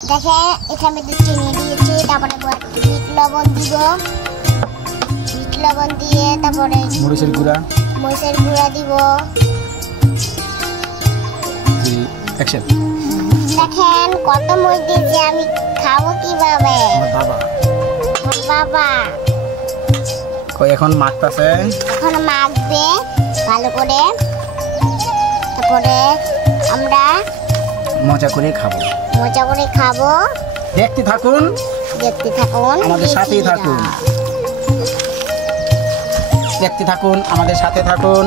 দেখেন এখানে চিনি দিয়েছি, তারপরে বিট লবণ দিব, বিট লবণ দিয়ে তারপরে মরিচের গুঁড়া দিব। অ্যাকশন। দেখেন কত মরিচ দিয়েছি, আমি খাবো কিভাবে? বাবা কই এখন মাখতাছে, এখন মাখবে ভালো করে, তারপরে আমরা মজা করে খাবো। দেখতে থাকুন, আমাদের সাথেই থাকুন, দেখতে থাকুন, আমাদের সাথে থাকুন।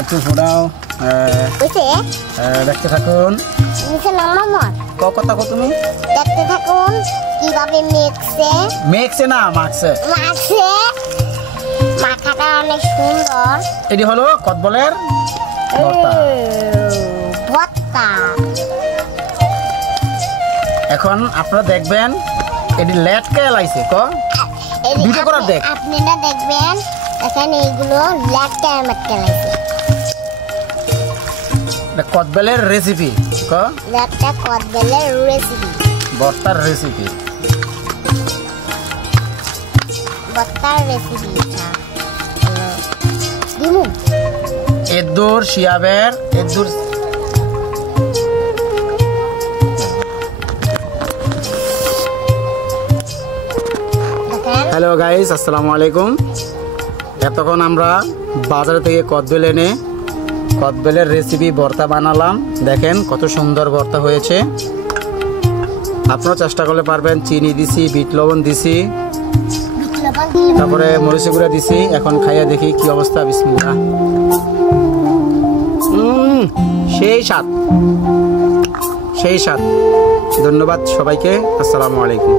একটু ফোড়াও, দেখতে থাকুন। কথা কো তুমি দেখতে থাকুন কিভাবে মেখছে না মাখছে। মাখাটা অনেক সুন্দর। এটি হলো কদবেলের ভর্তা। এখন আপনারা দেখবেন এটি লেটকে লাইছে ভিডিও করার দেখ, আপনারা দেখবেন এখানে এইগুলো লেটকে লাইছে। কদবেলের রেসিপি কদবেলের রেসিপি, ভর্তার রেসিপি। এদুর শিয়াবের এদুর। হ্যালো গাইস, আসসালামু আলাইকুম। এতক্ষণ আমরা বাজার থেকে কদবেল এনে কদবেলের রেসিপি ভর্তা বানালাম। দেখেন কত সুন্দর ভর্তা হয়েছে। আপনারা চেষ্টা করলে পারবেন। চিনি দিছি, বিট লবণ দিছি, তারপরে মরিচের গুঁড়া দিছি। এখন খাইয়া দেখি কি অবস্থা। বিসমিল্লাহ। সেই স্বাদ। ধন্যবাদ সবাইকে। আসসালামু আলাইকুম।